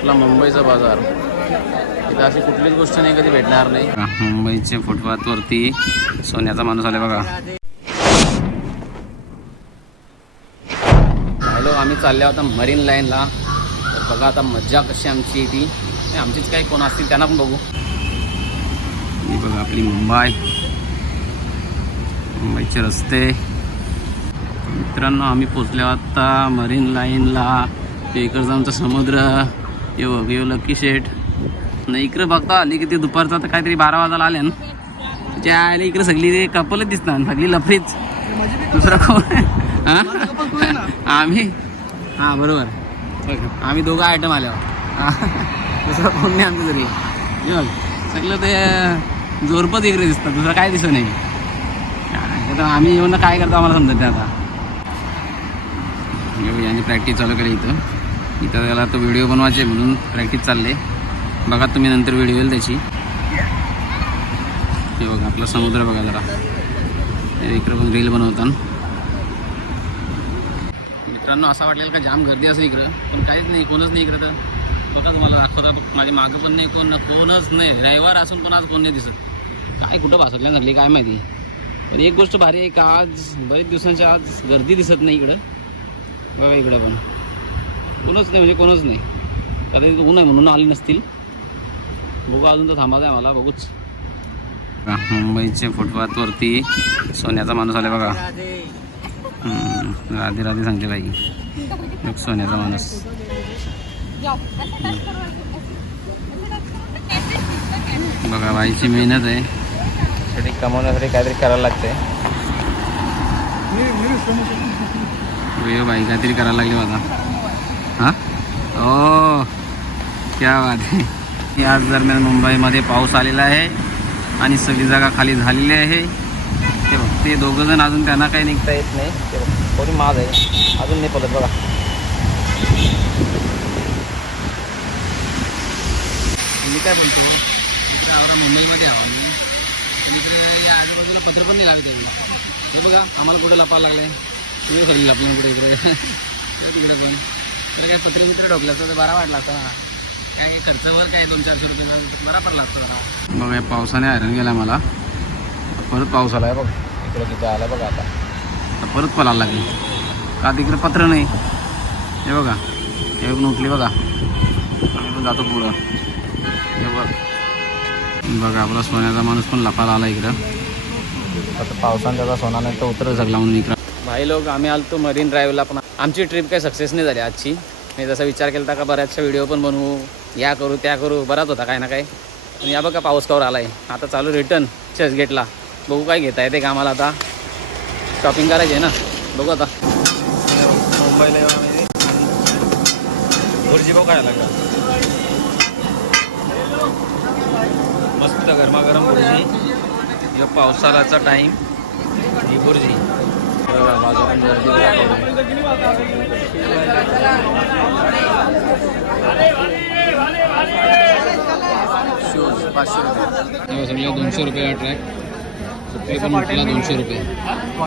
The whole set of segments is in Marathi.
आपला मुंबईचा बाजार. इथं अशी कुठलीच गोष्ट नाही कधी भेटणार नाही. मुंबईचे फुटपाथवरती सोन्याचा माणूस आले बघा. हॅलो आम्ही चाललो आता मरीन लाईनला. तर बघा आता मज्जा कशी आमची ती आमचीच काही कोण असतील त्यांना पण बघू. ही बघा आपली मुंबई. मुंबईचे रस्ते. मित्रांनो आम्ही पोचलो आता मरीन लाईनला. इकडचा आमचा समुद्र. ये बघ यो लकी शेट नाही इकडं बघता आली की ते दुपारचं आता काहीतरी बारा वाजायला आले ना. त्याच्या आले इकडे सगळी ते कपलच दिसतात सगळी लफरीच दुसरा कोण? हां? आम्ही? हां बरोबर. आम्ही दोघं आयटम आल्यावर. दुसरा कोण नाही आमचं तरी बघ सगळं ते जोरपत इकडे दिसतात दुसरं काय दिसत नाही. काय, आम्ही येऊन काय करतो आम्हाला समजत नाही आता. हे यांनी प्रॅक्टिस चालू केली इथं. इथं त्याला तो व्हिडिओ बनवायचे म्हणून प्रॅक्टिस चालले. बघा तुम्ही नंतर व्हिडिओ येईल त्याची. हे बघा आपला समुद्र बघा जरा. इकडे इकडं पण रील बनवतात मित्रांनो असा वाटलेलं का जाम गर्दी असेल इकडं. पण काहीच नाही कोणच नाही इकडं तर बघा तुम्हाला दाखवता माझ्या मागं पण नाही कोण कोणच नाही. रविवार असून पण आज कोण नाही दिसत. काय कुठं भासटल्या झाली काय माहिती. पण एक गोष्ट भारी आहे का आज बरेच दिवसांच्या आज गर्दी दिसत नाही इकडं. बघा इकडं पण. कोणच नाही म्हणजे कोणच नाही. कदाचित ऊन आहे म्हणून आली नसतील. बघू अजून तर थांबायचं आहे मला बघूच. मुंबईचे फुटपाथवरती सोन्याचा माणूस आला बघा. राधे राधे सांगते बाई. सोन्याचा माणूस. बघा बाईची मेहनत आहे. साठी कमवण्यासाठी काहीतरी करायला लागते वेळ बाई काहीतरी करायला लागली माझा हां? ओ क्या बात आहे आज दरम्यान मुंबईमध्ये पाऊस आलेला आहे आणि सगळी जागा खाली झालेली आहे. ते बघ ते दोघं जण अजून त्यांना काही निघता येत नाही. ते बघ थोडी माग आहे? अजून नाही पलत बघा. मी काय बोलतो इकडे आवरा मुंबईमध्ये आहो मी. इकडे या आजूबाजूला पत्र पण नाही लावत हे बघा आम्हाला कुठे लपायला लागलं आहे तुम्ही सगळी लपलं कुठे इकडे. तिकडे पण. तर काय पत्रे मित्र ढोकलं असतं तर बरा वाटला असता ना काय खर्चवर काय दोन चारशे रुपये बरा पडला असतं जरा. बघा या पावसाने हैराण गेला मला. परत पाऊस आला आहे बघ. इकडं तिथे आला बघा आता. आता परत पला लागली. का तिकडे पत्र नाही? हे बघा. हे पण उठली बघा. आम्ही पण जातो पुढं. हे बघ. बघा आपला सोन्याचा माणूस पण लपायला आला इकडं. आता पावसानं त्याचा सोना नाही तर उतर जगला म्हणून इकडं. भाई लोक आम्ही आलो मरीन ड्राईव्हला पण. आमची ट्रिप काही सक्सेस नाही झाली आजची. मी जसा विचार केला होता का बऱ्याचशा व्हिडिओ पण बनवू या करू त्या करू बराच होता काय ना काय पण या बघा पाऊस कवर आला आहे आता चालू रिटर्न चर्चगेटला बघू काय घेता येते का आम्हाला आता. शॉपिंग करायची आहे ना. बघू आता. मुंबईला भुर्जी बघू काय लागला. मस्त गरमागरम भुर्जी या पावसाळ्याचा टाईम ही भुर्जी शूज पाचशे रुपये सगळे दोनशे रुपये ट्रॅक कुठले पण म्हटला दोनशे रुपये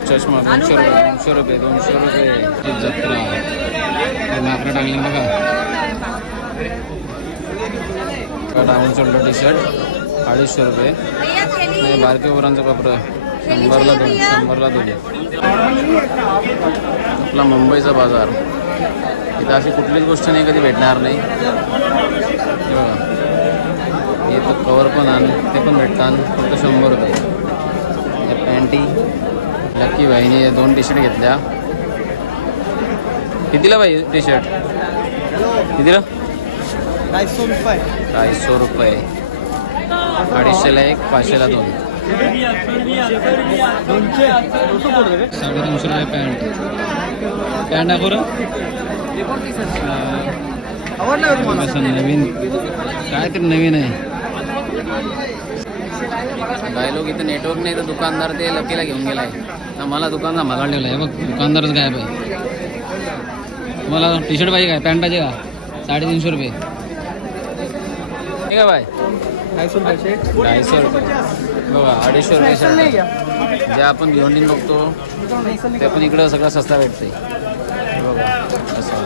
चष्मा दोनशे रुपये दोनशे रुपये दोनशे रुपये जत्रा माकडं टाकली बघा डाऊन शोल्डर टी शर्ट अडीचशे रुपये बारके पोरांचं कपडं शंभरला दोन शंभरला दोन आपला मुंबईचा बाजार. इथं अशी कुठलीच गोष्ट नाही कधी भेटणार नाही. हे. बघा हे तर कवर पण आण ते पण भेटतात फक्त शंभर रुपये. पॅन्टी लक्की बाईने दोन टी शर्ट घेतल्या. कितीला बाई टी शर्ट कितीला अडीचशे रुपये. अडीचशेला एक पाचशेला दोन. दोनशे दोनशे रे साडेतीनशे रुपये पॅन्ट. पॅन्ट आहे बरं असं नवीन. काय तरी नवीन आहे. काही लोक इथं नेटवर्क नाही तर दुकानदार ते लकीला घेऊन गेलाय. मला दुकान सांभाळा ठेवलं आहे. बघ दुकानदारच गायब आहे. तुम्हाला टी शर्ट पाहिजे काय पॅन्ट पाहिजे का? साडेतीनशे रुपये. ठीक आहे बाय ढायशे रुपये बघा अडीचशे रुपये शर्ट जे आपण घेऊन बघतो ते पण इकडं सगळं सस्ता भेटते बघा असं.